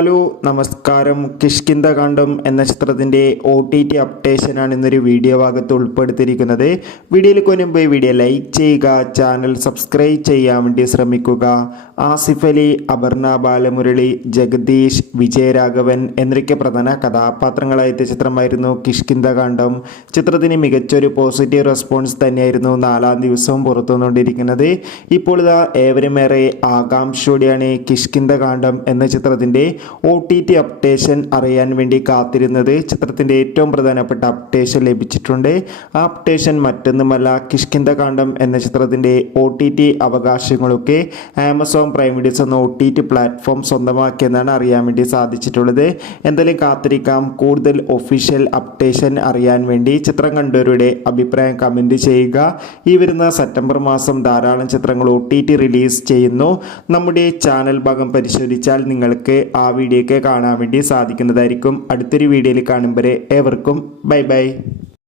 Hello നമസ്കാരം. കിഷ്കിന്ധകാണ്ഡം എന്ന ചിത്രത്തിൻ്റെ OTT അപ്ഡേഷനാണ് ഇന്നൊരു വീഡിയോ ഭാഗത്ത് ഉൾപ്പെടുത്തിയിരിക്കുന്നത്. വീഡിയോയിൽ മുൻപ് വീഡിയോ ലൈക്ക് ചെയ്യുക, ചാനൽ സബ്സ്ക്രൈബ് ചെയ്യാൻ വേണ്ടി ശ്രമിക്കുക. ആസിഫ് അലി, അപർണ ബാലമുരളി, ജഗദീഷ്, വിജയരാഘവൻ എന്നൊക്കെ പ്രധാന കഥാപാത്രങ്ങളായ ചിത്രമായിരുന്നു കിഷ്കിന്ധകാണ്ഡം. ചിത്രത്തിന് മികച്ചൊരു പോസിറ്റീവ് റെസ്പോൺസ് തന്നെയായിരുന്നു 4-ാം ദിവസവും പുറത്തു വന്നുകൊണ്ടിരിക്കുന്നത്. ഇപ്പോൾ ഏവരുമേറെ ആകാംക്ഷയോടെയാണ് കിഷ്കിന്ധകാണ്ഡം എന്ന ചിത്രത്തിൻ്റെ OTT അപ്ഡേഷൻ അറിയാൻ വേണ്ടി കാത്തിരുന്നത്. ചിത്രത്തിൻ്റെ ഏറ്റവും പ്രധാനപ്പെട്ട അപ്ഡേഷൻ ലഭിച്ചിട്ടുണ്ട്. ആ അപ്ഡേഷൻ മറ്റൊന്നുമല്ല, കിഷ്കിന്ധകാണ്ഡം എന്ന ചിത്രത്തിൻ്റെ OTT അവകാശങ്ങളൊക്കെ ആമസോൺ പ്രൈം വീഡിയോസ് എന്ന OTT പ്ലാറ്റ്ഫോം സ്വന്തമാക്കിയെന്നാണ് അറിയാൻ വേണ്ടി സാധിച്ചിട്ടുള്ളത്. എന്തായാലും കാത്തിരിക്കാം. കൂടുതൽ ഒഫീഷ്യൽ അപ്ഡേഷൻ അറിയാൻ വേണ്ടി ചിത്രം കണ്ടവരുടെ അഭിപ്രായം കമൻറ്റ് ചെയ്യുക. ഈ വരുന്ന സെപ്റ്റംബർ മാസം ധാരാളം ചിത്രങ്ങൾ OTT റിലീസ് ചെയ്യുന്നു. നമ്മുടെ ചാനൽ ഭാഗം പരിശോധിച്ചാൽ നിങ്ങൾക്ക് ആ വീഡിയോ ഒക്കെ കാണാൻ വേണ്ടി സാധിക്കുന്നതായിരിക്കും. അടുത്തൊരു വീഡിയോയിൽ കാണും വരെ ഏവർക്കും ബൈ ബൈ.